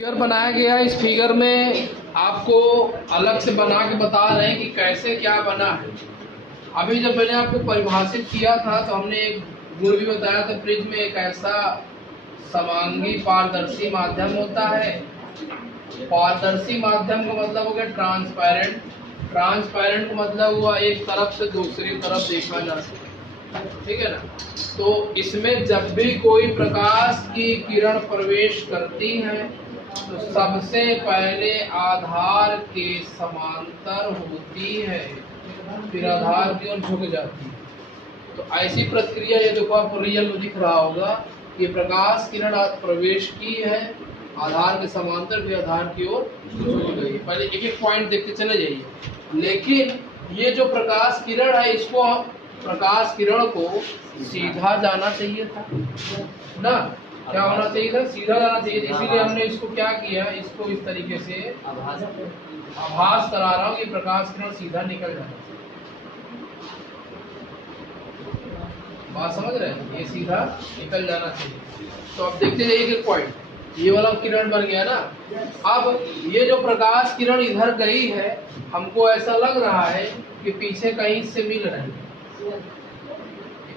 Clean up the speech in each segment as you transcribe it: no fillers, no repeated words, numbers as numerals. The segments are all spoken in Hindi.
फिगर बनाया गया है। इस फिगर में आपको अलग से बना के बता रहे हैं कि कैसे क्या बना है। अभी जब मैंने आपको परिभाषित किया था तो हमने एक गुण भी बताया था। प्रिज्म में एक ऐसा समांगी पारदर्शी माध्यम होता है। पारदर्शी माध्यम का मतलब हो गया ट्रांसपेरेंट। ट्रांसपेरेंट का मतलब हुआ एक तरफ से दूसरी तरफ देखा जा सके, ठीक है ना। तो इसमें जब भी कोई प्रकाश की किरण प्रवेश करती है तो सबसे पहले आधार के समांतर होती है, फिर आधार की ओर झुक जाती है। तो ऐसी प्रक्रिया, ये देखो आपको रियल में दिख रहा होगा, ये प्रकाश किरण प्रवेश की है, आधार के समांतर भी आधार की ओर झुक गई है। पहले एक एक पॉइंट देखते चले जाइए। लेकिन ये जो प्रकाश किरण है, इसको प्रकाश किरण को सीधा जाना चाहिए था ना। क्या होना चाहिए था? सीधा जाना चाहिए। इसीलिए हमने इसको क्या किया, इसको इस तरीके से आभास करा रहा हूँ कि प्रकाश किरण सीधा निकल जाना चाहिए। बात समझ रहे हैं? ये सीधा निकल जाना चाहिए। तो अब देखते जाइए एक पॉइंट। ये वाला किरण बन गया ना। अब ये जो प्रकाश किरण इधर गई है, हमको ऐसा लग रहा है कि पीछे कहीं से मिल रही है,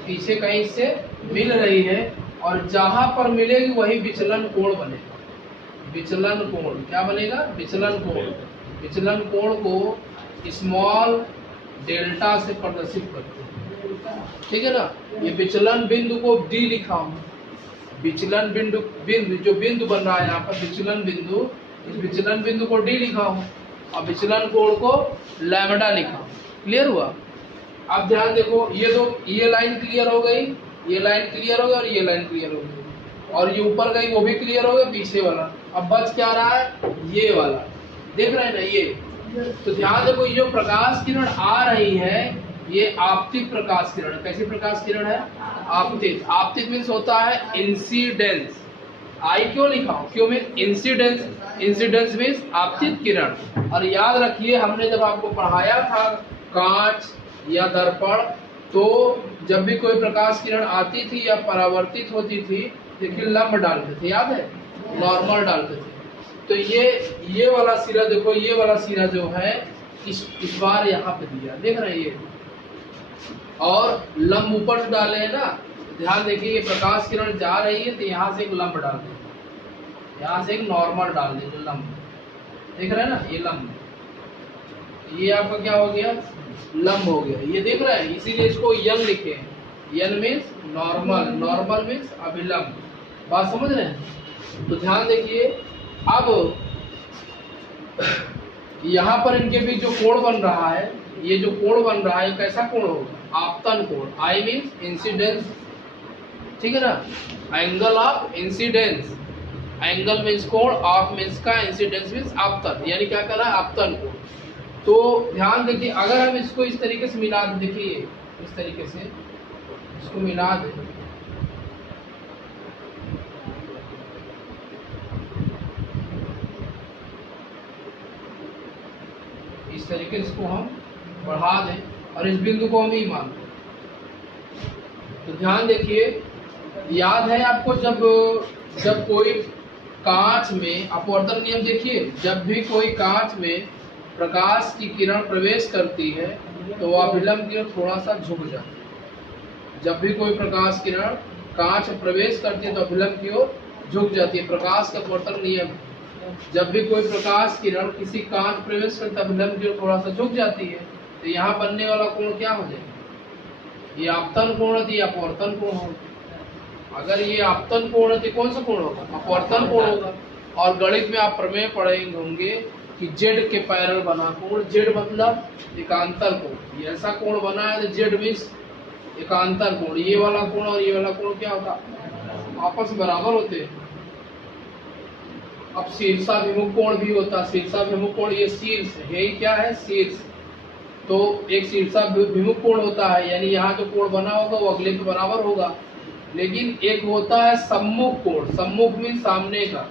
पीछे कहीं से मिल रही है, और जहां पर मिलेगी वही विचलन कोण बनेगा। विचलन कोण क्या बनेगा? विचलन कोण। विचलन कोण को स्मॉल डेल्टा से प्रदर्शित करते हैं, ठीक है ना। ये विचलन बिंदु को डी लिखा हूं। विचलन बिंदु जो बिंदु बन रहा है यहाँ पर विचलन बिंदु, इस विचलन बिंदु को डी लिखा हूं और विचलन कोण को लैम्डा लिखा हूं। क्लियर हुआ? अब ध्यान देखो, ये लाइन क्लियर हो गई, ये लाइन क्लियर हो गई और ये लाइन क्लियर हो गई, और ये ऊपर गई वो भी क्लियर हो गया, पीछे वाला। अब बच क्या रहा है? ये वाला, देख रहे हैं ना ये। तो ध्यान देखो, ये जो प्रकाश किरण आ रही है ये आपतित प्रकाश किरण। कैसी प्रकाश किरण है? आपतित। आपतित मीन्स होता है इंसिडेंस। आई क्यों लिखा हूं? क्यों मीन इंसिडेंस। इंसिडेंस मीन्स आपतित किरण। और याद रखिए, हमने जब आपको पढ़ाया था कांच या दर्पण, तो जब भी कोई प्रकाश किरण आती थी या परावर्तित होती थी, देखिए लंब डालते थे, याद है? नॉर्मल डालते थे। तो ये वाला सिरा देखो, ये वाला सिरा जो है इस बार यहाँ पे दिया, देख रहे हैं ये, और लंब ऊपर से डाले हैं ना। ध्यान देखिए, ये प्रकाश किरण जा रही है तो यहाँ से एक लंब डाल देंगे, यहाँ से एक नॉर्मल डाल देंगे, लंब। देख रहे हैं ना, ये लंब, ये आपका क्या हो गया? लंब हो गया। ये देख रहे हैं, इसीलिए इसको यन लिखे हैं। यन मीन्स नॉर्मल, नॉर्मल मीन्स अभिलंब। बात समझ रहे हैं? तो ध्यान देखिए, अब यहाँ पर इनके बीच जो कोण बन रहा है, ये जो कोण बन रहा है कैसा कोण होगा? आपतन कोण। आई मीन्स इंसिडेंस, ठीक है ना। Angle of incidence. Angle means कोण, ऑफ मीन्स का, इंसिडेंस मीन्स आपतन, यानी क्या करा? आपतन कोण। तो ध्यान देखिए, अगर हम इसको इस तरीके से मिला दें, देखिए इस तरीके से इसको मिला दें, इस तरीके से इसको हम बढ़ा दें और इस बिंदु को हम ही मान दें, तो ध्यान देखिए, याद है आपको, जब कोई कांच में अपवर्तन नियम, देखिए जब भी कोई कांच में प्रकाश की किरण प्रवेश करती है तो वह अभिलंब की ओर थोड़ा सा झुक जाती है। जब भी कोई प्रकाश किरण कांच में प्रवेश करती है तो अभिलंब की ओर झुक जाती है। प्रकाश का अपवर्तन नियम, जब भी कोई प्रकाश किरण किसी कांच प्रवेश करती है अभिलंब की ओर थोड़ा सा झुक जाती है। तो यहाँ बनने वाला कोण क्या हो जाएगा? ये आपतन कोण है, अपवर्तन कोण होगा। अगर ये आपतन कोण है तो कौन सा कोण होगा? अपवर्तन कोण होगा। और गणित में आप प्रमेय पढ़ेंगे होंगे कि जेड के पैरेलल बना कोण, जेड मतलब एकांतर कोण। ये ऐसा कोण बना है तो जेड मीन्स एकांतर कोण। ये वाला कोण और ये वाला कोण क्या होता? आपस में बराबर होते हैं। अब शीर्षाभिमुख कोण भी होता है। शीर्षाभिमुख कोण, ये शीर्ष है, क्या है? शीर्ष। तो एक शीर्षाभिमुख कोण होता है, यानी यहाँ जो कोण बना होगा वो अगले के बराबर होगा। लेकिन एक होता है सम्मुख कोण। सम्मुख मीन्स सामने का।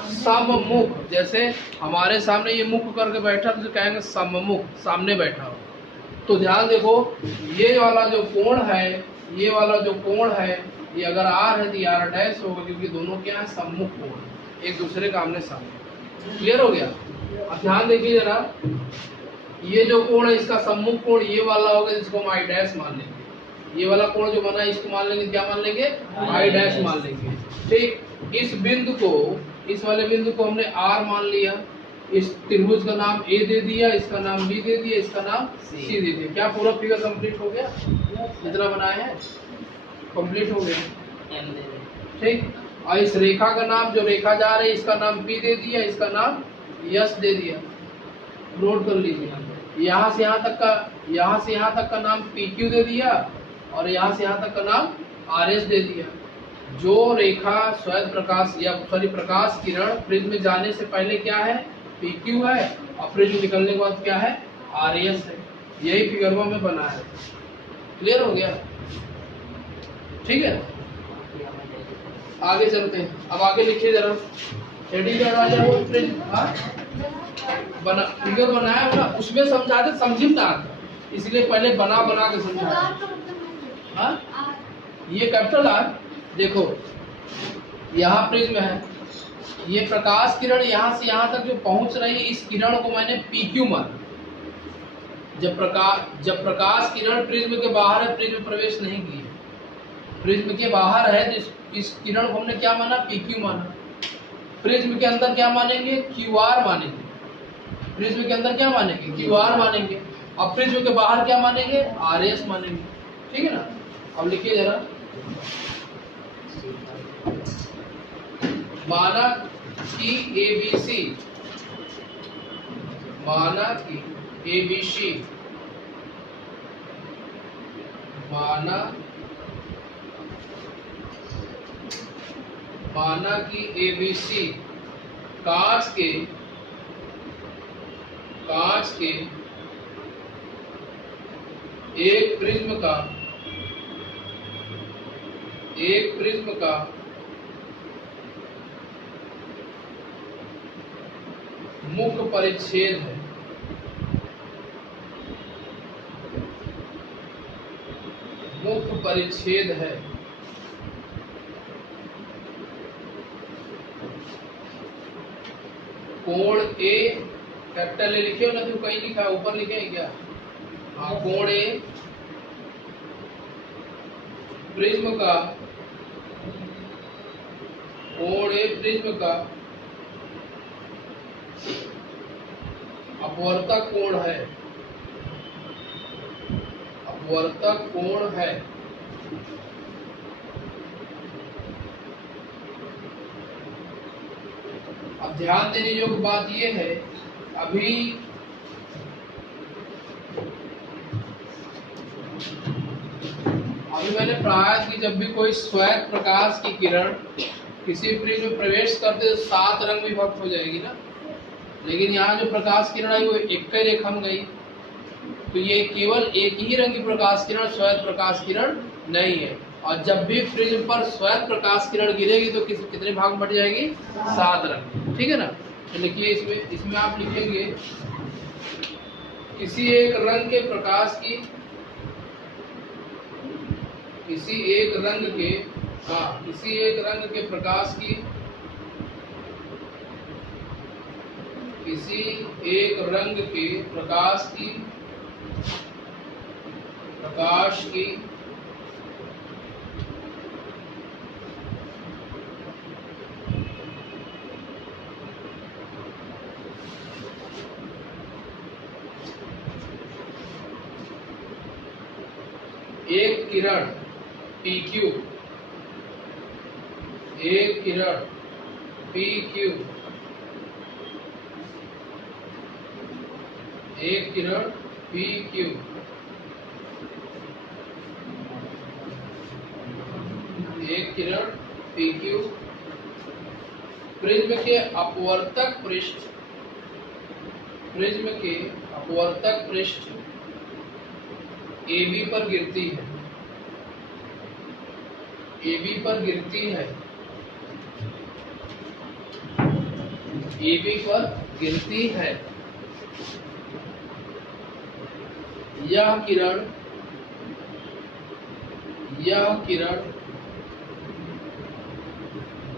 सम्मुख, जैसे हमारे सामने ये मुख करके बैठा तो कहेंगे सम्मुख, सामने बैठा हो। तो ध्यान देखो, ये वाला जो कोण है, ये वाला जो कोण है, ये अगर आर है तो आर डैश होगा, क्योंकि दोनों क्या है? सम्मुख कोण। एक दूसरे का आमने सामने। क्लियर हो गया? अब ध्यान देखिए जरा, ये जो कोण है इसका सम्मुख कोण ये वाला होगा जिसको हम आई डैश मान लेंगे। ये वाला कोण जो बना है इसको मान लेंगे, क्या मान लेंगे? आई डैश मान लेंगे। ठीक, इस बिंदु को, इस वाले बिंदु को हमने आर मान लिया, इस त्रिभुज का नाम ए दे दिया, इसका नाम बी दे दिया, इसका नाम सी दे दिया। क्या पूरा फिगर कंप्लीट हो गया? जितना बनाया है कंप्लीट हो गया। ठीक, और इस रेखा का नाम, जो रेखा जा रही है इसका नाम पी दे दिया, इसका नाम यस दे दिया। नोट कर लीजिए, यहाँ से यहाँ तक का नाम पी क्यू दे दिया और यहाँ से यहाँ तक का नाम आर एस दे दिया। जो रेखा श्वेत प्रकाश या सॉरी प्रकाश किरण प्रिज्म में जाने से पहले क्या है? पी क्यू है, और प्रिज्म निकलने के बाद क्या है? आर एस है। यही फिगर में बना है। क्लियर हो गया? ठीक है, आगे चलते हैं। अब आगे लिखिए जरा, हेडिंग आ जाओ बना, फिगर बनाया हो ना, उसमें समझाते समझिमदार, इसलिए पहले बना के समझाया। हाँ, ये कैपिटल आर। देखो यहाँ प्रिज्म है, ये प्रकाश किरण यहाँ से यहाँ तक जो पहुंच रही है, इस किरण को मैंने पी क्यू माना। जब प्रकाश किरण प्रिज्म के बाहर है, प्रिज्म प्रवेश नहीं की है, प्रिज्म के बाहर है, तो इस किरण को हमने क्या माना? पी क्यू माना। प्रिज्म के अंदर क्या मानेंगे? क्यू आर मानेंगे। प्रिज्म के अंदर क्या मानेंगे? क्यू आर मानेंगे। अब प्रिज्म के बाहर क्या मानेंगे? आर एस मानेंगे। ठीक है ना? अब लिखिए जरा, माना कि एबीसी, माना कि एबीसी, माना कि एबीसी कांच के एक प्रिज्म का मुख्य परिच्छेद है। मुख्य परिच्छेद है। कोण ए, कैपिटल ए लिखे हो ना, तो कहीं लिखा है, ऊपर लिखे है क्या? हाँ, कोण ए प्रिज्म का, कोण ए प्रिज्म का अपवर्तक कोण है। अपवर्तक कोण है। अब ध्यान देने योग्य बात यह है, अभी मैंने पढ़ाया कि जब भी कोई श्वेत प्रकाश की किरण किसी प्रिज्म में प्रवेश करते तो 7 रंग विभक्त हो जाएगी ना, लेकिन यहाँ जो प्रकाश किरण आई वो एक ही रेखा में गई, तो ये केवल एक ही रंग की प्रकाश किरण, श्वेत प्रकाश किरण नहीं है। और जब भी प्रिज्म पर श्वेत प्रकाश किरण गिरेगी तो कितने भाग में बट जाएगी? 7 रंग। ठीक है ना? तो लिखिए, इसमें आप लिखेंगे किसी एक रंग के प्रकाश की, किसी एक रंग के प्रकाश की, किसी एक रंग के प्रकाश की एक किरण PQ, एक किरण PQ, एक किरण PQ, एक किरण PQ प्रिज्म के अपवर्तक पृष्ठ, प्रिज्म के अपवर्तक पृष्ठ AB पर गिरती है, AB पर गिरती है, AB पर गिरती है। यह किरण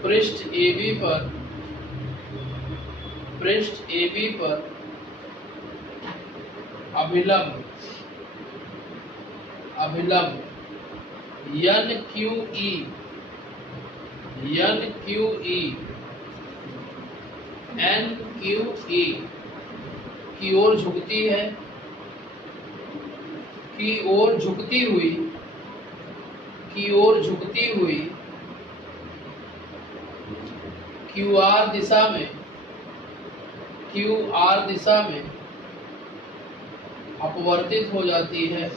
पृष्ठ AB पर पृष्ठ AB पर अभिलंब NQE की ओर झुकती है, की ओर झुकती हुई QR दिशा में अपवर्तित हो जाती है,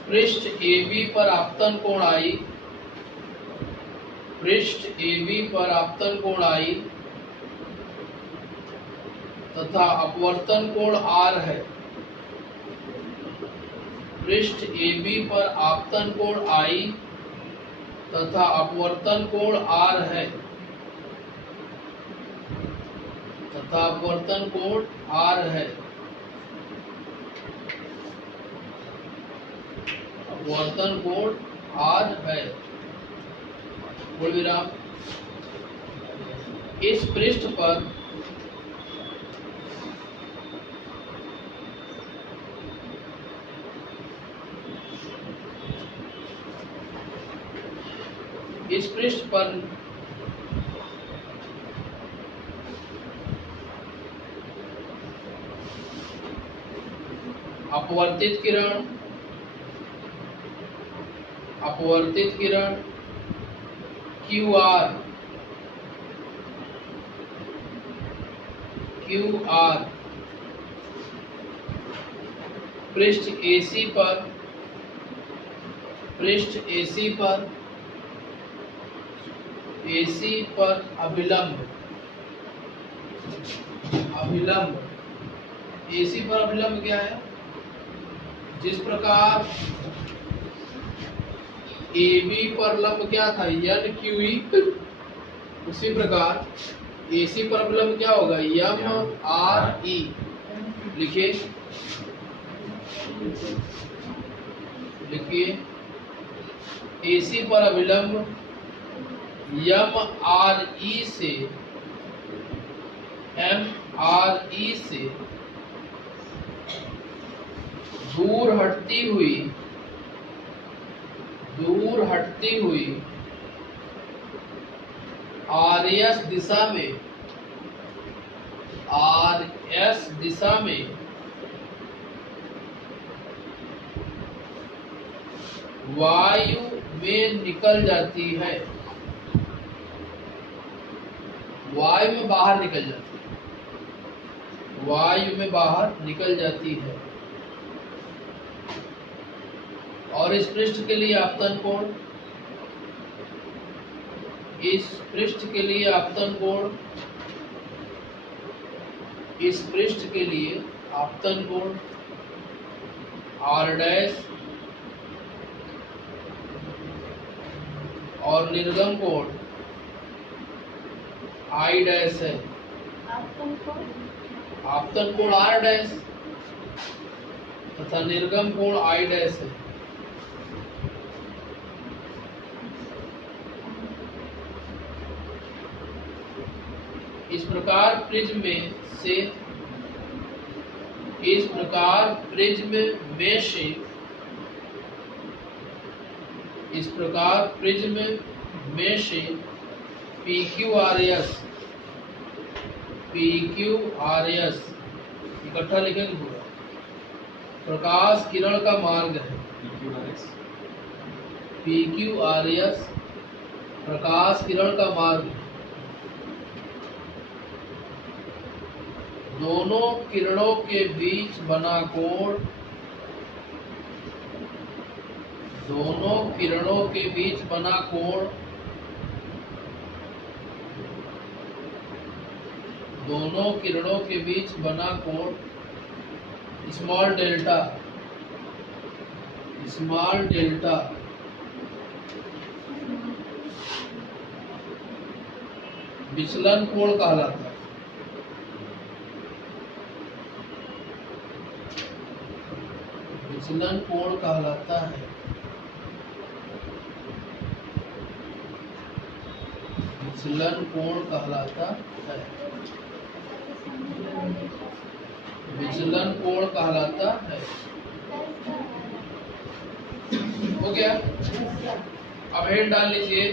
पृष्ठ AB पर आपतन कोण I तथा अपवर्तन कोण R है। पृष्ठ AB पर आपतन कोण I तथा अपवर्तन कोण R है, पूर्ण विराम। इस पृष्ठ पर अपवर्तित किरण QR पृष्ठ AC पर अभिलंब AC पर अभिलंब क्या है? जिस प्रकार AB पर लंब क्या था? NQE, उसी प्रकार AC पर अभिलंब क्या होगा? MRE। लिखिए AC पर अभिलंब MRE से दूर हटती हुई RS दिशा में वायु में निकल जाती है, वायु में बाहर निकल जाती है। और इस पृष्ठ के लिए आपतन कोण, इस पृष्ठ के लिए आपतन कोण R' और निर्गम कोण I' है। आपतन कोण R' तथा निर्गम कोण I' है। इस प्रकार प्रिज्म में से PQRS इकट्ठा लिखेंगे पूरा। प्रकाश किरण का मार्ग है। PQRS प्रकाश किरण का मार्ग है। दोनों किरणों के बीच बना कोण स्मॉल डेल्टा विचलन कोण कहलाता है। विचलन कोण कहलाता है। विचलन कोण कहलाता है। विचलन कोण कहलाता है। हो गया। अब हेड डाल लीजिए।